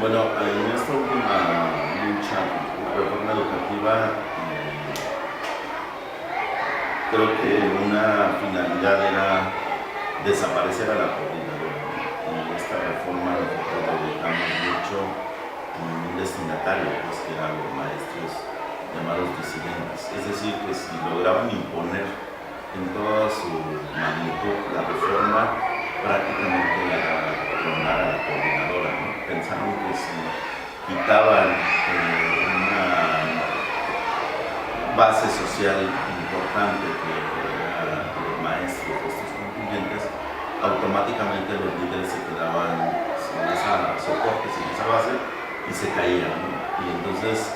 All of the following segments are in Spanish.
Bueno, en esta última lucha, reforma educativa, creo que una finalidad era desaparecer a la coordinadora. En esta reforma nosotros lo dejamos mucho en un destinatario, pues que eran los maestros llamados disidentes. Es decir, que si lograban imponer en toda su magnitud la reforma, prácticamente era clonar a la coordinadora, ¿no? Pensaron que si quitaban una base social importante que eran los maestros de estos contingentes, automáticamente los líderes se quedaban sin ese soporte, sin esa base y se caían, ¿no? Y entonces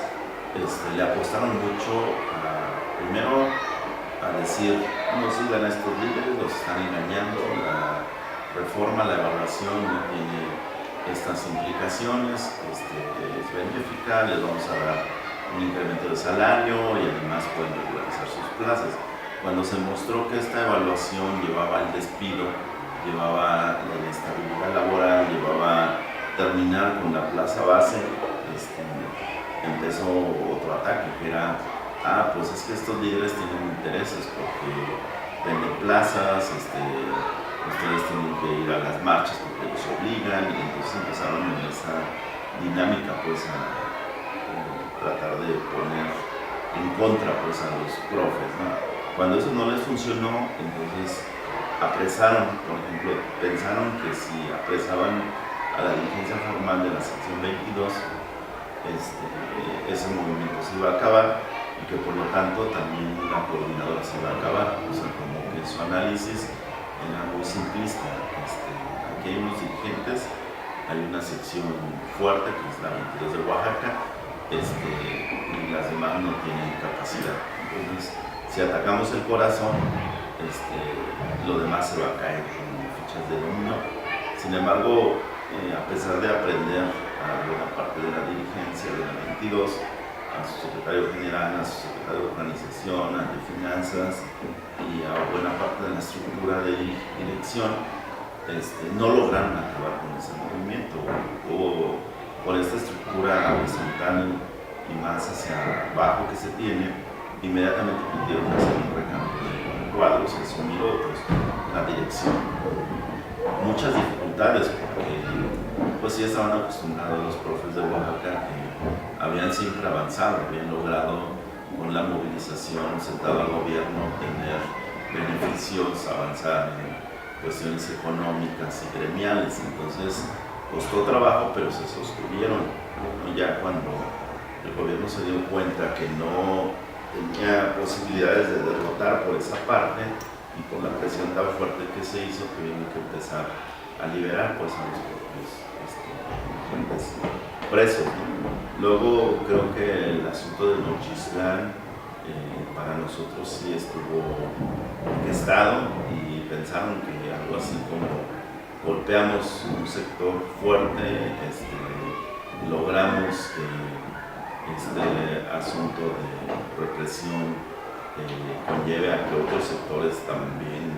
le apostaron mucho primero a decir, no sigan a estos líderes, los están engañando, la reforma, la evaluación no tiene estas implicaciones, es benéfica, les vamos a dar un incremento de salario y además pueden regularizar sus plazas. Cuando se mostró que esta evaluación llevaba al despido, llevaba la inestabilidad laboral, llevaba terminar con la plaza base, empezó otro ataque que era, pues es que estos líderes tienen intereses porque venden plazas, ustedes tienen que ir a las marchas porque los obligan, y entonces empezaron en esa dinámica pues a tratar de poner en contra pues a los profes, ¿no? Cuando eso no les funcionó, entonces apresaron, por ejemplo, pensaron que si apresaban a la dirigencia formal de la sección 22, ese movimiento se iba a acabar y que por lo tanto también la coordinadora se iba a acabar. O sea, como que su análisis era muy simplista. Aquí hay unos dirigentes, hay una sección fuerte que es la 22 de Oaxaca, y las demás no tienen capacidad. Entonces, si atacamos el corazón, lo demás se va a caer como fichas de dominó. Sin embargo, a pesar de aprender a buena parte de la dirigencia de la 22, a su secretario general, a su secretario de organización, al de finanzas y a buena parte de la estructura de dirección, no lograron acabar con ese movimiento. O por esta estructura horizontal y más hacia abajo que se tiene, inmediatamente pudieron hacer un recambio de cuadros, asumir otros, la dirección. Muchas dificultades porque pues sí estaban acostumbrados los profes de Oaxaca que habían siempre avanzado, habían logrado con la movilización sentado al gobierno obtener beneficios, avanzar en cuestiones económicas y gremiales. Entonces costó trabajo, pero se sostuvieron. Y ya cuando el gobierno se dio cuenta que no tenía posibilidades de derrotar por esa parte y por la presión tan fuerte que se hizo, tuvieron que empezar a liberar pues a los propios presos, ¿no? Luego creo que el asunto de Nochistlán para nosotros sí estuvo orquestado y pensaron que algo así como golpeamos un sector fuerte, logramos que este asunto de represión conlleve a que otros sectores también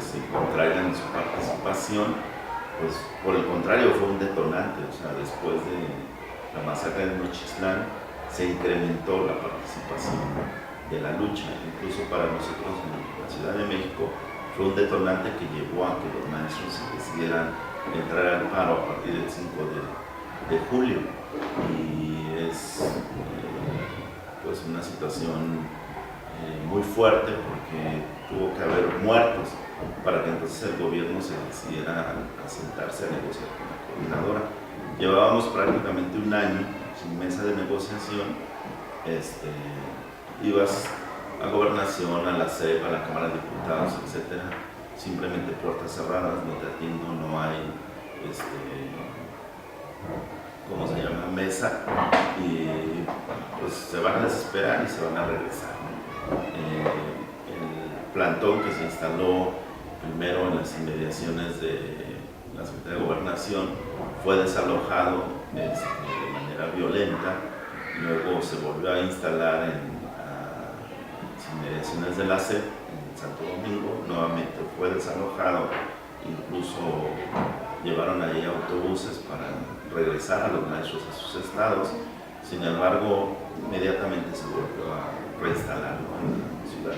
se contraigan en su participación. Pues por el contrario fue un detonante, o sea, después de la masacre de Nochistlán se incrementó la participación de la lucha, incluso para nosotros en la Ciudad de México fue un detonante que llevó a que los maestros decidieran entrar al paro a partir del 5 de julio, y es pues una situación muy fuerte porque tuvo que haber muertos para que entonces el gobierno se decidiera a sentarse a negociar con la coordinadora. Llevábamos prácticamente un año sin mesa de negociación. Ibas a Gobernación, a la CEP, a la Cámara de Diputados, etc. Simplemente puertas cerradas, no te atiendo, no hay ¿cómo se llama? Mesa, y pues se van a desesperar y se van a regresar, ¿no? El plantón que se instaló primero en las inmediaciones de la Secretaría de Gobernación fue desalojado de manera violenta, luego se volvió a instalar en las inmediaciones de la SEP en Santo Domingo, nuevamente fue desalojado, incluso llevaron ahí autobuses para regresar a los maestros a sus estados. Sin embargo, inmediatamente se volvió a reinstalar, ¿no?, en la ciudad.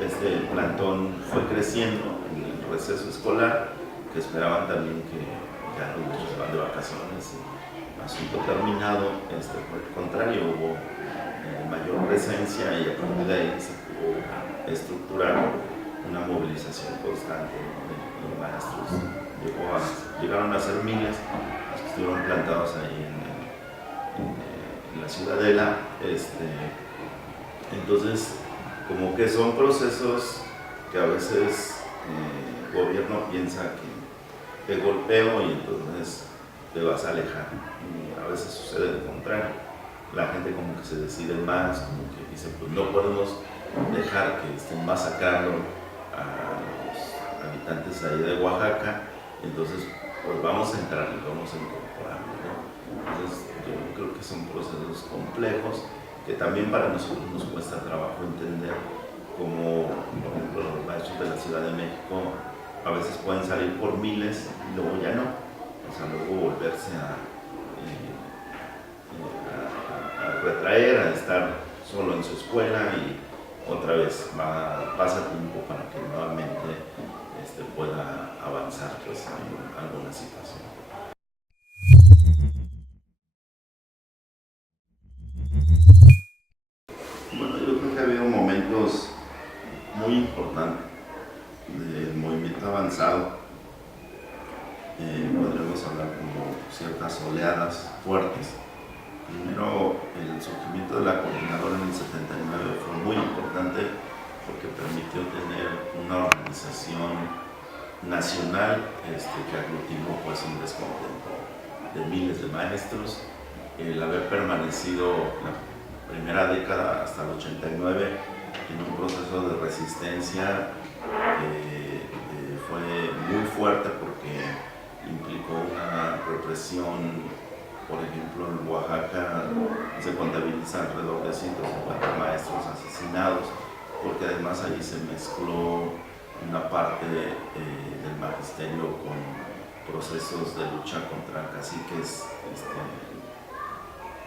Este plantón fue creciendo en el receso escolar, que esperaban también que ya los maestros se van de vacaciones. Asunto terminado, por el contrario, hubo mayor presencia, y a partir de ahí se pudo estructurar una movilización constante, ¿no?, de maestros. Llegaron a ser miles los que estuvieron plantados ahí en la Ciudadela. Entonces, como que son procesos que a veces el gobierno piensa que te golpeo y entonces te vas a alejar, y a veces sucede lo contrario. La gente como que se decide más, como que dice, pues no podemos dejar que estén masacrando a los habitantes ahí de Oaxaca, entonces pues vamos a entrar y vamos a incorporarlo, ¿no? Entonces yo creo que son procesos complejos que también para nosotros nos cuesta trabajo entender, como por ejemplo los maestros de la Ciudad de México a veces pueden salir por miles y luego ya no. O sea, luego volverse a retraer, a estar solo en su escuela, y otra vez pasa tiempo para que nuevamente pueda avanzar pues, en alguna situación. Bueno, yo creo que ha habido momentos muy importantes del movimiento avanzado. Podríamos hablar como ciertas oleadas fuertes. Primero, el surgimiento de la coordinadora en el 79 fue muy importante porque permitió tener una organización nacional que aglutinó pues, un descontento de miles de maestros. El haber permanecido la primera década hasta el 89 en un proceso de resistencia fue muy fuerte porque implicó una represión. Por ejemplo, en Oaxaca se contabiliza alrededor de 150 maestros asesinados, porque además allí se mezcló una parte del magisterio con procesos de lucha contra caciques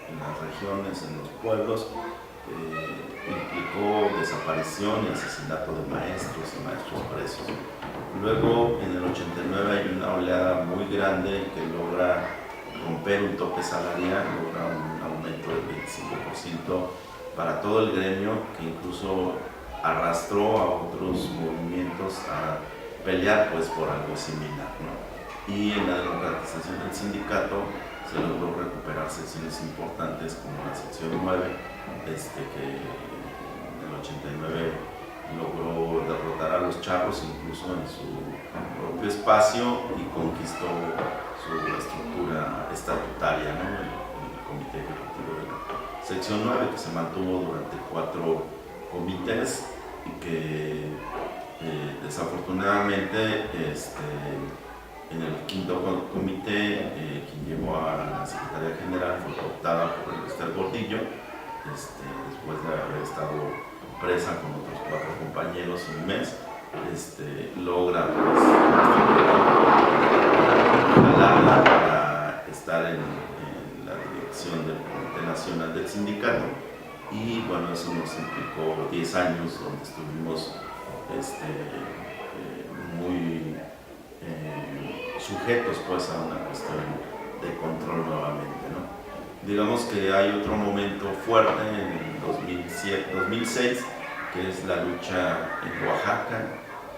en las regiones, en los pueblos. Implicó desaparición y asesinato de maestros y maestros presos. Luego, en el 89 hay una oleada muy grande que logra romper un tope salarial, logra un aumento del 25% para todo el gremio, que incluso arrastró a otros movimientos a pelear pues, por algo similar, ¿no? Y en la democratización del sindicato se logró recuperar secciones importantes como la sección 9, que en el 89 logró derrotar a los charros incluso en su propio espacio y conquistó su estructura estatutaria, ¿no? El comité ejecutivo de la sección 9, que se mantuvo durante 4 comités y que desafortunadamente en el quinto comité, quien llevó a la Secretaría General fue cooptada por el Esther Gordillo, después de haber estado presa con otros 4 compañeros un mes. Logra pues, jalarla para estar en la dirección del Comité Nacional del Sindicato, y bueno, eso nos implicó 10 años donde estuvimos muy sujetos pues, a una cuestión de control nuevamente, ¿no? Digamos que hay otro momento fuerte en el 2006, que es la lucha en Oaxaca,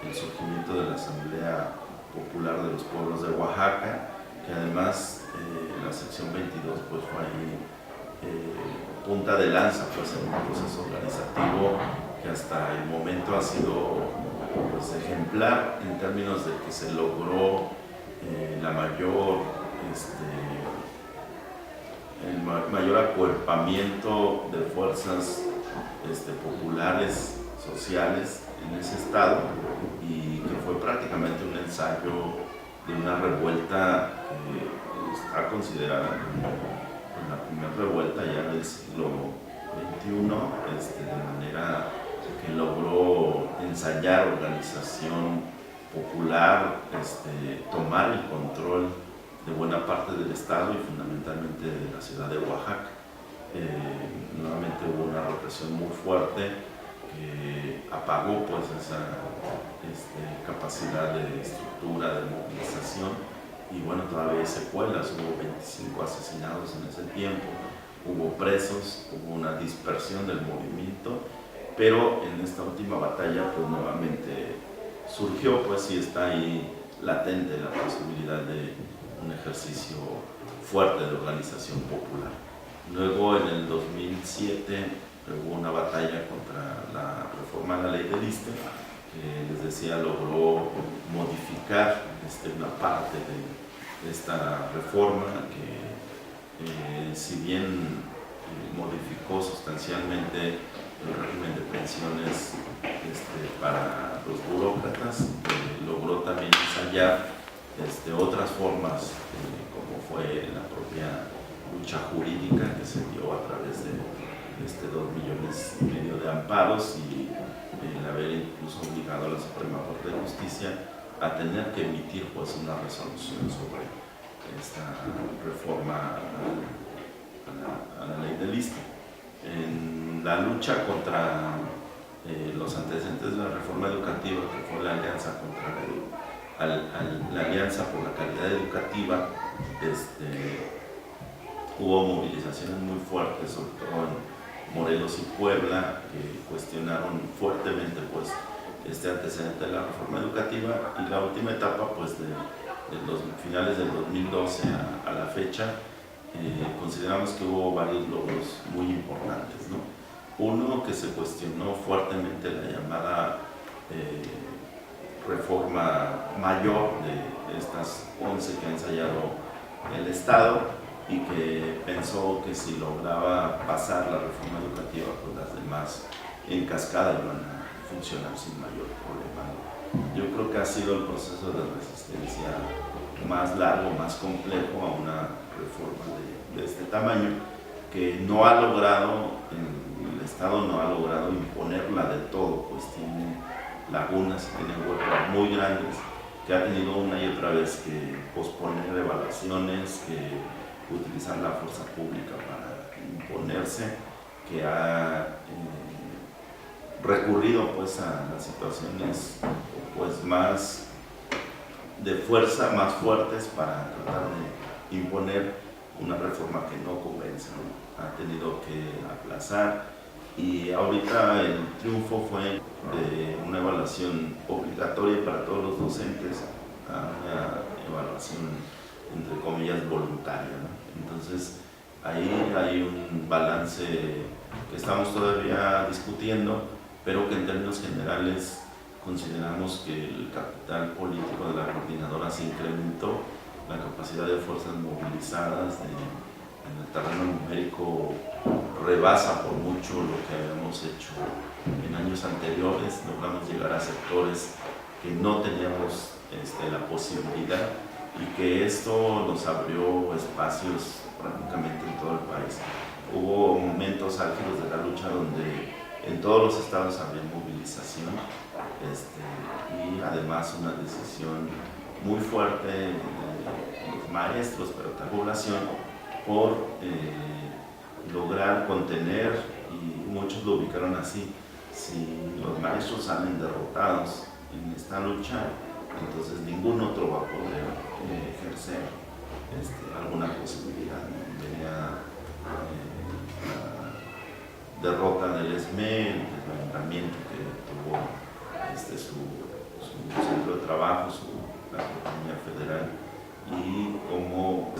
el surgimiento de la Asamblea Popular de los Pueblos de Oaxaca, que además la sección 22 pues, fue ahí punta de lanza pues, en un proceso organizativo que hasta el momento ha sido pues, ejemplar en términos de que se logró el mayor acuerpamiento de fuerzas populares, sociales en ese estado, y que fue prácticamente un ensayo de una revuelta que está considerada como la primera revuelta ya del siglo XXI, de manera que logró ensayar organización popular tomar el control de buena parte del estado y fundamentalmente de la ciudad de Oaxaca. Nuevamente hubo una represión muy fuerte que apagó pues esa capacidad de estructura, de movilización, y bueno, todavía hay secuelas. Hubo 25 asesinados en ese tiempo, hubo presos, hubo una dispersión del movimiento, pero en esta última batalla pues nuevamente surgió, pues sí está ahí latente la posibilidad de un ejercicio fuerte de organización popular. Luego en el 2007 hubo una batalla contra la reforma a la ley del ISSSTE, que les decía logró modificar una parte de esta reforma que si bien modificó sustancialmente el régimen de pensiones para los burócratas, logró también ensayar otras formas, como fue la propia lucha jurídica que se dio a través de 2,5 millones de amparos y el haber incluso obligado a la Suprema Corte de Justicia a tener que emitir pues una resolución sobre esta reforma a la ley del ISSSTE. En la lucha contra los antecedentes de la reforma educativa, que fue la alianza la Alianza por la Calidad Educativa, hubo movilizaciones muy fuertes, sobre todo en Morelos y Puebla, que cuestionaron fuertemente pues este antecedente de la reforma educativa, y la última etapa pues de los finales del 2012 a la fecha. Consideramos que hubo varios logros muy importantes, ¿no? Uno, que se cuestionó fuertemente la llamada reforma mayor de estas 11 que ha ensayado el Estado, y que pensó que si lograba pasar la reforma educativa, pues las demás en cascada iban a funcionar sin mayor problema. Yo creo que ha sido el proceso de resistencia más largo, más complejo a una reforma de este tamaño, que no ha logrado, el Estado no ha logrado imponerla de todo, pues tiene lagunas, tiene huecos muy grandes, que ha tenido una y otra vez que posponer evaluaciones, que utilizar la fuerza pública para imponerse, que ha recurrido pues a las situaciones pues más de fuerza, más fuertes, para tratar de imponer una reforma que no convence, ¿no? Ha tenido que aplazar, y ahorita el triunfo fue de una evaluación obligatoria para todos los docentes a una evaluación entre comillas voluntaria, ¿no? Entonces ahí hay un balance que estamos todavía discutiendo, pero que en términos generales consideramos que el capital político de la coordinadora se incrementó, la capacidad de fuerzas movilizadas en el terreno numérico rebasa por mucho lo que habíamos hecho en años anteriores. Logramos llegar a sectores que no teníamos la posibilidad, y que esto nos abrió espacios prácticamente en todo el país. Hubo momentos álgidos de la lucha donde en todos los estados había movilización, y además una decisión muy fuerte de los maestros, pero también población, por lograr contener, y muchos lo ubicaron así: si los maestros salen derrotados en esta lucha, entonces ningún otro va a poder ejercer alguna posibilidad. Venía la derrota del ESME, el desmantelamiento que tuvo su centro de trabajo, la economía federal, y como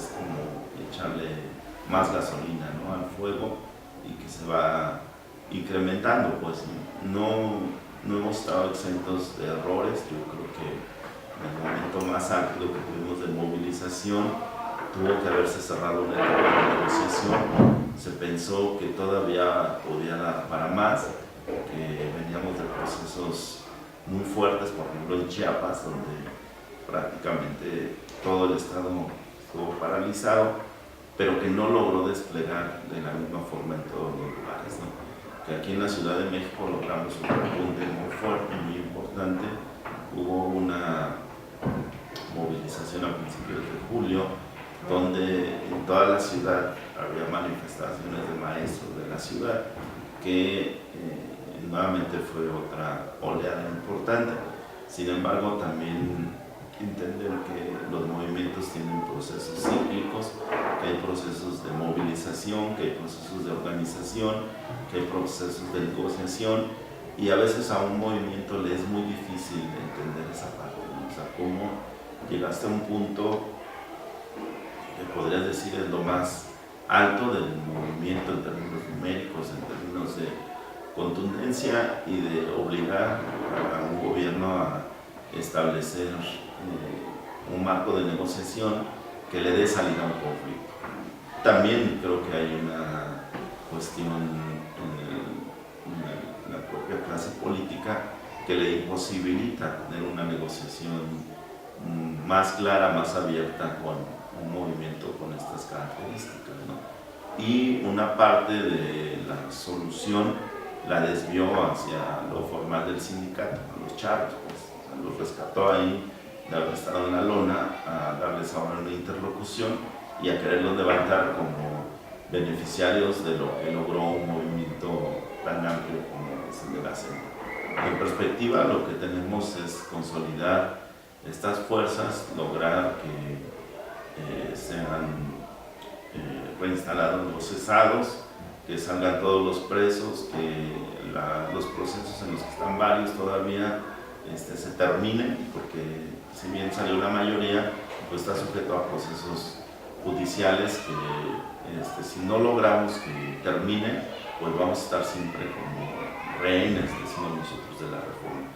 echarle más gasolina, ¿no?, al fuego, y que se va incrementando. Pues no hemos estado exentos de errores. Yo creo que en el momento más álgido que tuvimos de movilización, tuvo que haberse cerrado una etapa de negociación. Se pensó que todavía podía dar para más, que veníamos de procesos muy fuertes, por ejemplo en Chiapas, donde prácticamente todo el estado estuvo paralizado, pero que no logró desplegar de la misma forma en todos los lugares, ¿no? Que aquí en la Ciudad de México logramos un repunte muy fuerte, muy importante. Hubo una ciudad, que nuevamente fue otra oleada importante. Sin embargo, también entender que los movimientos tienen procesos cíclicos, que hay procesos de movilización, que hay procesos de organización, que hay procesos de negociación, y a veces a un movimiento le es muy difícil entender esa parte, ¿no? O sea, cómo llegaste a un punto que podrías decir es lo más alto del movimiento en términos numéricos, en términos de contundencia y de obligar a un gobierno a establecer un marco de negociación que le dé salida a un conflicto. También creo que hay una cuestión en la propia clase política que le imposibilita tener una negociación más clara, más abierta con un movimiento con estas características, ¿no? Y una parte de la solución la desvió hacia lo formal del sindicato, a los chavos, pues, o sea, los rescató ahí de haber estado en la lona, a darles ahora una interlocución y a quererlos levantar como beneficiarios de lo que logró un movimiento tan amplio como es el de la CENTE. En perspectiva, lo que tenemos es consolidar estas fuerzas, lograr que sean reinstalados los cesados, que salgan todos los presos, que los procesos en los que están varios todavía se terminen, porque si bien salió la mayoría, pues está sujeto a procesos judiciales que si no logramos que terminen, pues vamos a estar siempre como rehenes, decimos nosotros, de la reforma.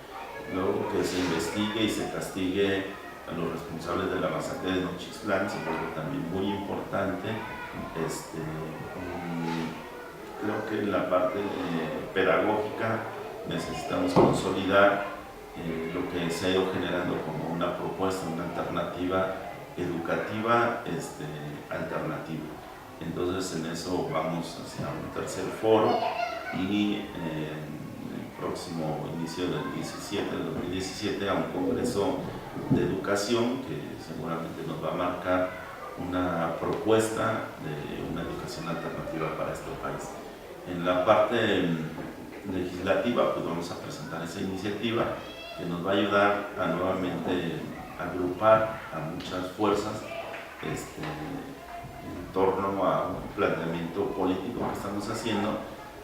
Luego que se investigue y se castigue a los responsables de la masacre de Nochistlán, se vuelve también muy importante. Creo que en la parte pedagógica necesitamos consolidar lo que se ha ido generando como una propuesta, una alternativa educativa alternativa. Entonces en eso vamos hacia un tercer foro y el próximo inicio del 2017 a un congreso de educación que seguramente nos va a marcar una propuesta de una educación alternativa para este país. En la parte legislativa pues vamos a presentar esa iniciativa que nos va a ayudar a nuevamente agrupar a muchas fuerzas en torno a un planteamiento político que estamos haciendo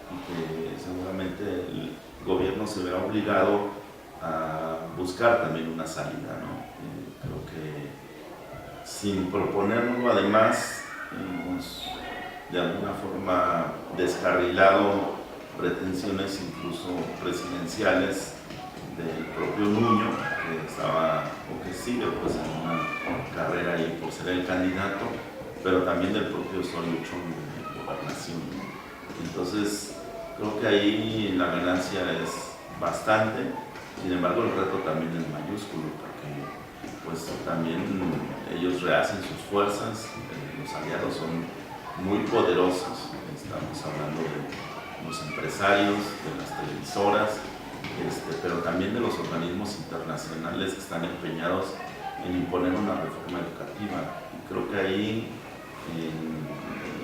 y que seguramente el gobierno se verá obligado a buscar también una salida, ¿no? Creo que sin proponerlo, además hemos de alguna forma descarrilado pretensiones incluso presidenciales del propio Nuño, que estaba o que sigue pues en una carrera ahí por ser el candidato, pero también del propio Osorio Chong de Gobernación. Entonces creo que ahí la ganancia es bastante, sin embargo el reto también es mayúsculo, porque pues también ellos rehacen sus fuerzas, los aliados son muy poderosos, estamos hablando de los empresarios, de las televisoras, pero también de los organismos internacionales que están empeñados en imponer una reforma educativa. Y creo que ahí, en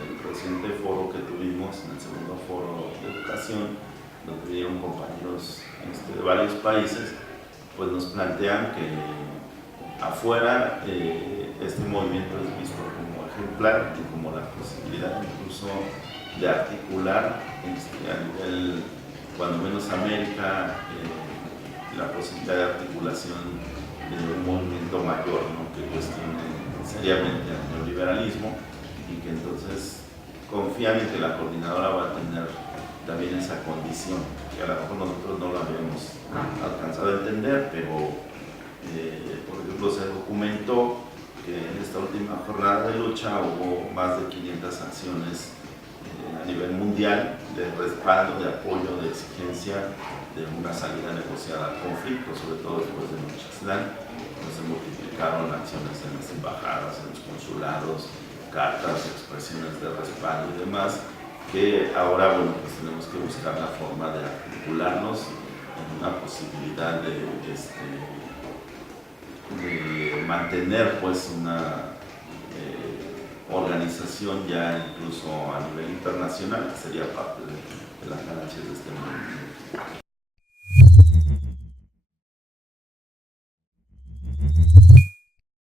el reciente foro que tuvimos, en el segundo foro de educación, donde vinieron compañeros de varios países, pues nos plantean que afuera este movimiento es visto como ejemplar y como la posibilidad incluso de articular a nivel, cuando menos América, la posibilidad de articulación de un movimiento mayor, ¿no? Que cuestione seriamente el neoliberalismo y que entonces confían en que la coordinadora va a tener también esa condición, que a lo mejor nosotros no lo habíamos alcanzado a entender, pero por ejemplo se documentó que en esta última jornada de lucha hubo más de 500 acciones a nivel mundial de respaldo, de apoyo, de exigencia de una salida negociada al conflicto, sobre todo después de Nochistlán, donde se multiplicaron acciones en las embajadas, en los consulados, cartas, expresiones de respaldo y demás, que ahora bueno, pues tenemos que buscar la forma de articularnos en una posibilidad de mantener pues una organización ya incluso a nivel internacional, que sería parte de las ganancias de este movimiento.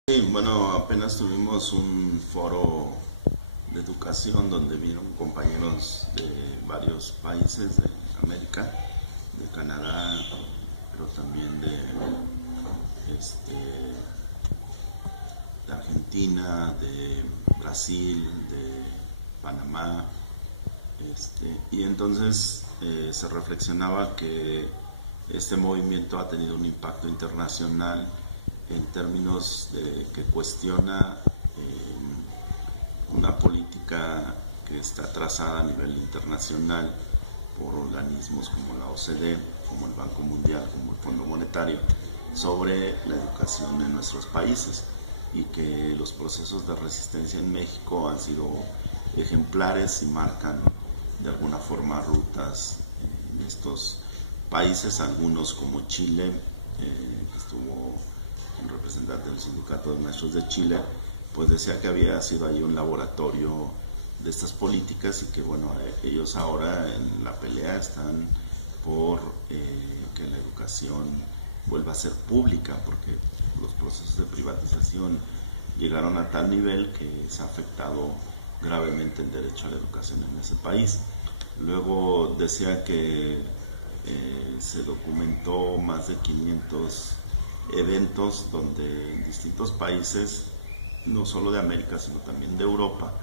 Sí, bueno, apenas tuvimos un foro de educación donde vieron compañeros de varios países de América, de Canadá, pero también de Argentina, de Brasil, de Panamá, y entonces se reflexionaba que este movimiento ha tenido un impacto internacional en términos de que cuestiona una política que está trazada a nivel internacional por organismos como la OCDE, como el Banco Mundial, como el Fondo Monetario, sobre la educación en nuestros países, y que los procesos de resistencia en México han sido ejemplares y marcan de alguna forma rutas en estos países, algunos como Chile, que estuvo un representante del Sindicato de Maestros de Chile, pues decía que había sido ahí un laboratorio de estas políticas, y que bueno, ellos ahora en la pelea están por que la educación vuelva a ser pública, porque los procesos de privatización llegaron a tal nivel que se ha afectado gravemente el derecho a la educación en ese país. Luego decía que se documentó más de 500 eventos donde en distintos países, no solo de América, sino también de Europa,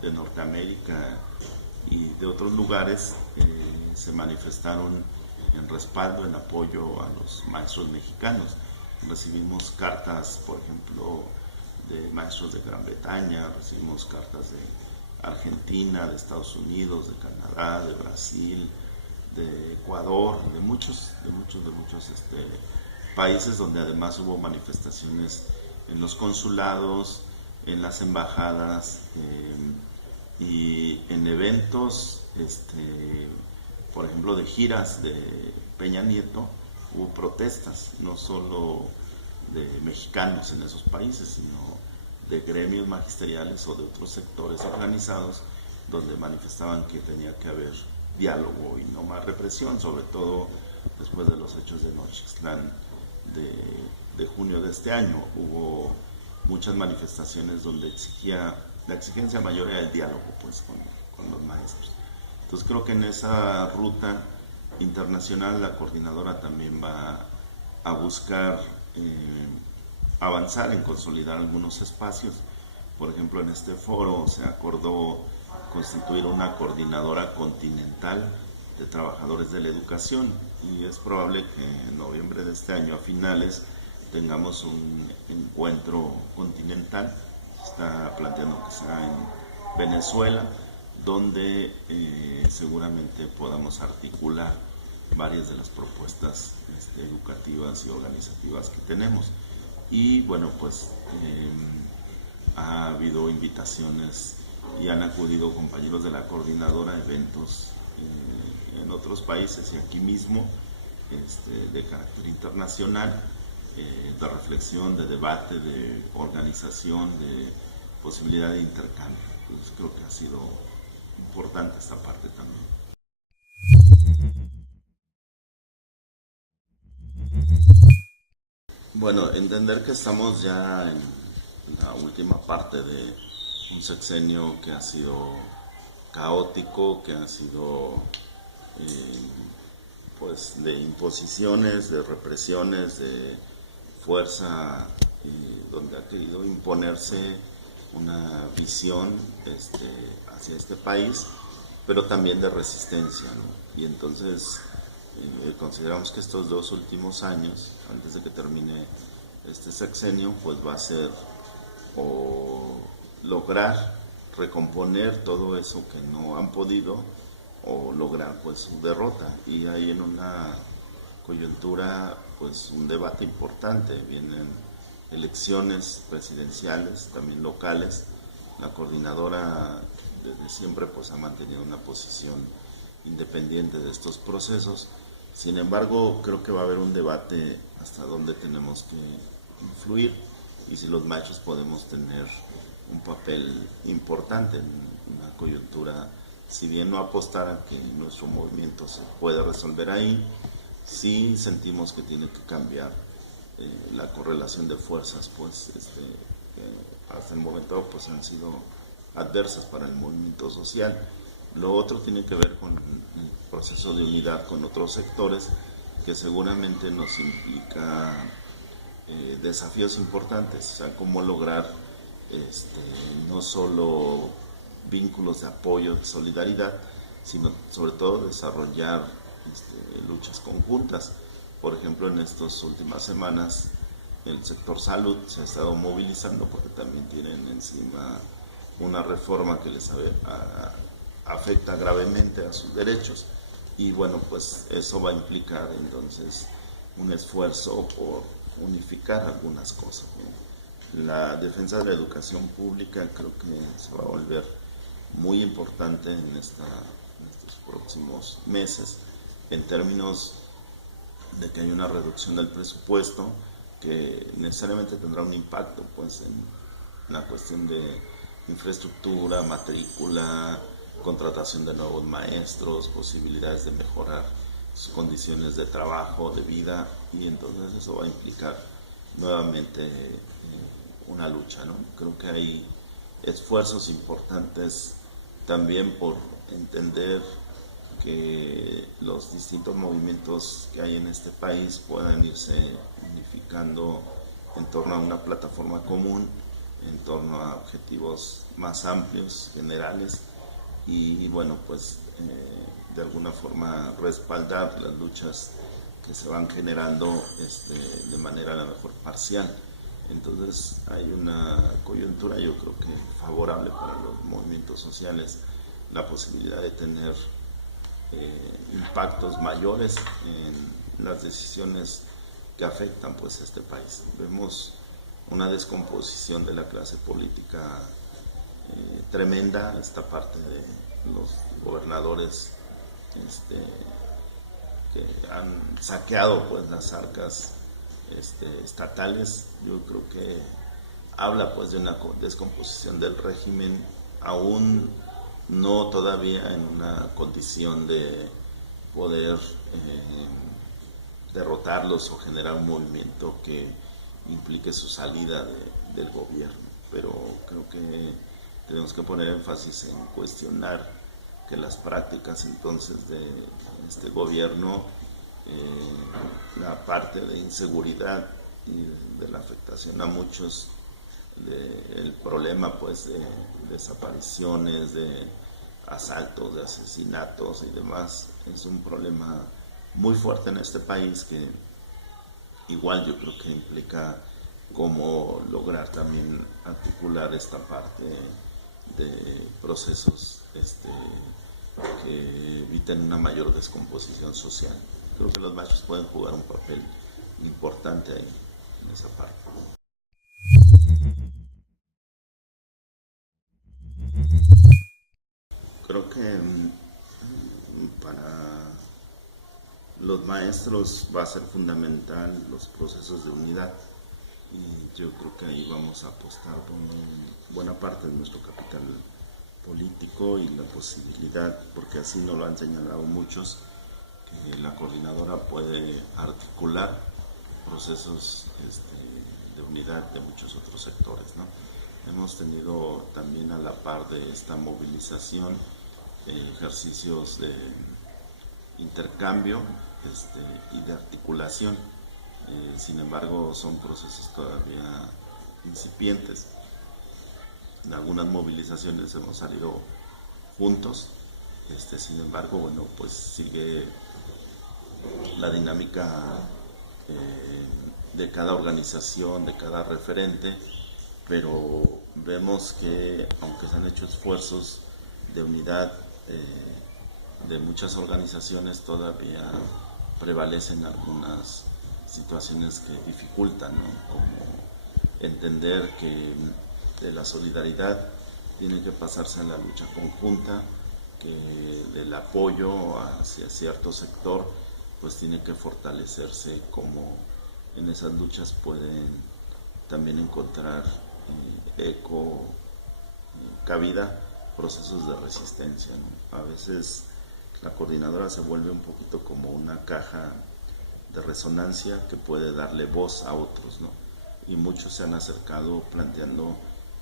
de Norteamérica y de otros lugares, se manifestaron en respaldo, en apoyo a los maestros mexicanos. Recibimos cartas, por ejemplo, de maestros de Gran Bretaña, recibimos cartas de Argentina, de Estados Unidos, de Canadá, de Brasil, de Ecuador, de muchos países, donde además hubo manifestaciones en los consulados, en las embajadas, y en eventos, por ejemplo, de giras de Peña Nieto, hubo protestas, no solo de mexicanos en esos países, sino de gremios magisteriales o de otros sectores organizados, donde manifestaban que tenía que haber diálogo y no más represión, sobre todo después de los hechos de Nochixtlán de junio de este año. Hubo muchas manifestaciones donde la exigencia mayor era el diálogo, pues, con los maestros. Entonces creo que en esa ruta internacional la coordinadora también va a buscar avanzar en consolidar algunos espacios. Por ejemplo, en este foro se acordó constituir una coordinadora continental de trabajadores de la educación, y es probable que en noviembre de este año, a finales, tengamos un encuentro continental. Se está planteando que sea en Venezuela, donde seguramente podamos articular varias de las propuestas educativas y organizativas que tenemos. Y bueno, pues ha habido invitaciones y han acudido compañeros de la coordinadora a eventos en otros países y aquí mismo, de carácter internacional, de reflexión, de debate, de organización, de posibilidad de intercambio. Entonces creo que ha sido importante esta parte también. Bueno, entender que estamos ya en la última parte de un sexenio que ha sido caótico, que ha sido pues de imposiciones, de represiones, de fuerza, donde ha querido imponerse una visión hacia este país, pero también de resistencia, ¿no? Y entonces consideramos que estos 2 últimos años, antes de que termine este sexenio, pues va a ser o lograr recomponer todo eso que no han podido, o lograr pues su derrota. Y hay en una coyuntura pues un debate importante, vienen elecciones presidenciales, también locales. La coordinadora desde siempre pues ha mantenido una posición independiente de estos procesos. Sin embargo, creo que va a haber un debate hasta dónde tenemos que influir y si los maestros podemos tener un papel importante en una coyuntura, si bien no apostar a que nuestro movimiento se pueda resolver ahí, sí sentimos que tiene que cambiar la correlación de fuerzas, pues hasta el momento pues han sido adversas para el movimiento social. Lo otro tiene que ver con el proceso de unidad con otros sectores que seguramente nos implica desafíos importantes, o sea, cómo lograr no solo vínculos de apoyo, de solidaridad, sino sobre todo desarrollar luchas conjuntas. Por ejemplo, en estas últimas semanas el sector salud se ha estado movilizando porque también tienen encima una reforma que les afecta gravemente a sus derechos, y bueno, pues eso va a implicar entonces un esfuerzo por unificar algunas cosas, ¿no? La defensa de la educación pública creo que se va a volver muy importante en estos próximos meses, en términos de que hay una reducción del presupuesto que necesariamente tendrá un impacto pues en la cuestión de infraestructura, matrícula, contratación de nuevos maestros, posibilidades de mejorar sus condiciones de trabajo, de vida, y entonces eso va a implicar nuevamente una lucha, ¿no? Creo que hay esfuerzos importantes también por entender que los distintos movimientos que hay en este país puedan irse unificando en torno a una plataforma común, en torno a objetivos más amplios, generales, y bueno, pues de alguna forma respaldar las luchas que se van generando de manera a lo mejor parcial. Entonces hay una coyuntura, yo creo que favorable para los movimientos sociales, la posibilidad de tener impactos mayores en las decisiones que afectan pues a este país. Vemos una descomposición de la clase política tremenda, esta parte de los gobernadores que han saqueado pues las arcas estatales. Yo creo que habla pues de una descomposición del régimen, aún no todavía en una condición de poder derrotarlos o generar un movimiento que implique su salida del gobierno, pero creo que tenemos que poner énfasis en cuestionar que las prácticas entonces de este gobierno, la parte de inseguridad y de la afectación a muchos, el problema pues de desapariciones, de asaltos, de asesinatos y demás, es un problema muy fuerte en este país que igual yo creo que implica cómo lograr también articular esta parte de procesos que eviten una mayor descomposición social. Creo que los maestros pueden jugar un papel importante ahí, en esa parte. Creo que para los maestros va a ser fundamental los procesos de unidad, y yo creo que ahí vamos a apostar por buena parte de nuestro capital político y la posibilidad, porque así nos lo han señalado muchos, que la coordinadora puede articular procesos de unidad de muchos otros sectores, ¿no? Hemos tenido también a la par de esta movilización ejercicios de intercambio y de articulación. Sin embargo, son procesos todavía incipientes. En algunas movilizaciones hemos salido juntos, sin embargo, bueno, pues sigue la dinámica de cada organización, de cada referente, pero vemos que aunque se han hecho esfuerzos de unidad de muchas organizaciones, todavía prevalecen algunas situaciones que dificultan, ¿no? Como entender que de la solidaridad tiene que pasarse a la lucha conjunta, que del apoyo hacia cierto sector pues tiene que fortalecerse, como en esas luchas pueden también encontrar cabida procesos de resistencia, ¿no? A veces la coordinadora se vuelve un poquito como una caja de resonancia que puede darle voz a otros, ¿no? Y muchos se han acercado planteando,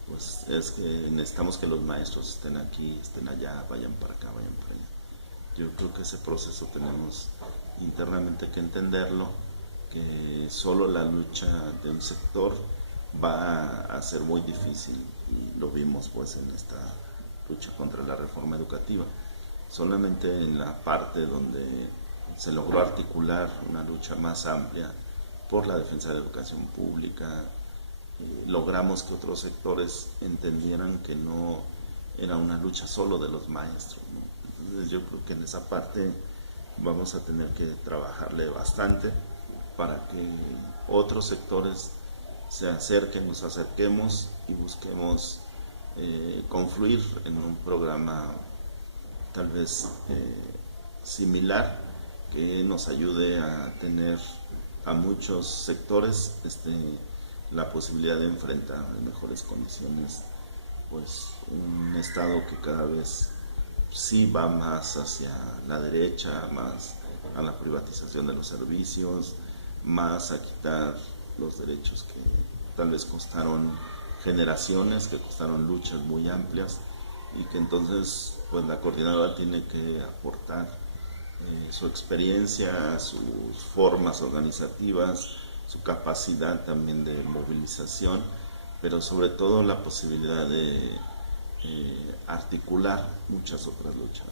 pues es que necesitamos que los maestros estén aquí, estén allá, vayan para acá, vayan para allá. Yo creo que ese proceso tenemos internamente que entenderlo, que solo la lucha de un sector va a ser muy difícil, y lo vimos pues en esta lucha contra la reforma educativa. Solamente en la parte donde se logró articular una lucha más amplia por la defensa de la educación pública, logramos que otros sectores entendieran que no era una lucha solo de los maestros, ¿no? Entonces yo creo que en esa parte vamos a tener que trabajarle bastante para que otros sectores se acerquen, nos acerquemos y busquemos confluir en un programa tal vez similar, que nos ayude a tener a muchos sectores la posibilidad de enfrentar en mejores condiciones pues un Estado que cada vez sí va más hacia la derecha, más a la privatización de los servicios, más a quitar los derechos que tal vez costaron generaciones, que costaron luchas muy amplias, y que entonces pues la coordinadora tiene que aportar su experiencia, sus formas organizativas, su capacidad también de movilización, pero sobre todo la posibilidad de articular muchas otras luchas.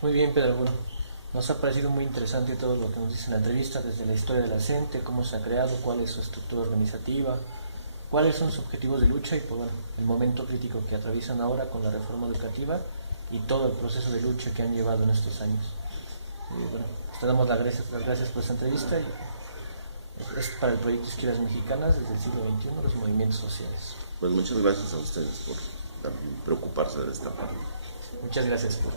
Muy bien, Pedro. Bueno, nos ha parecido muy interesante todo lo que nos dice en la entrevista, desde la historia de la CENTE, cómo se ha creado, cuál es su estructura organizativa, cuáles son sus objetivos de lucha y pues, bueno, el momento crítico que atraviesan ahora con la reforma educativa y todo el proceso de lucha que han llevado en estos años. Bueno, te damos las gracias por esta entrevista y es para el proyecto Izquierdas Mexicanas desde el siglo XXI, los movimientos sociales. Pues muchas gracias a ustedes por también preocuparse de esta parte. Muchas gracias por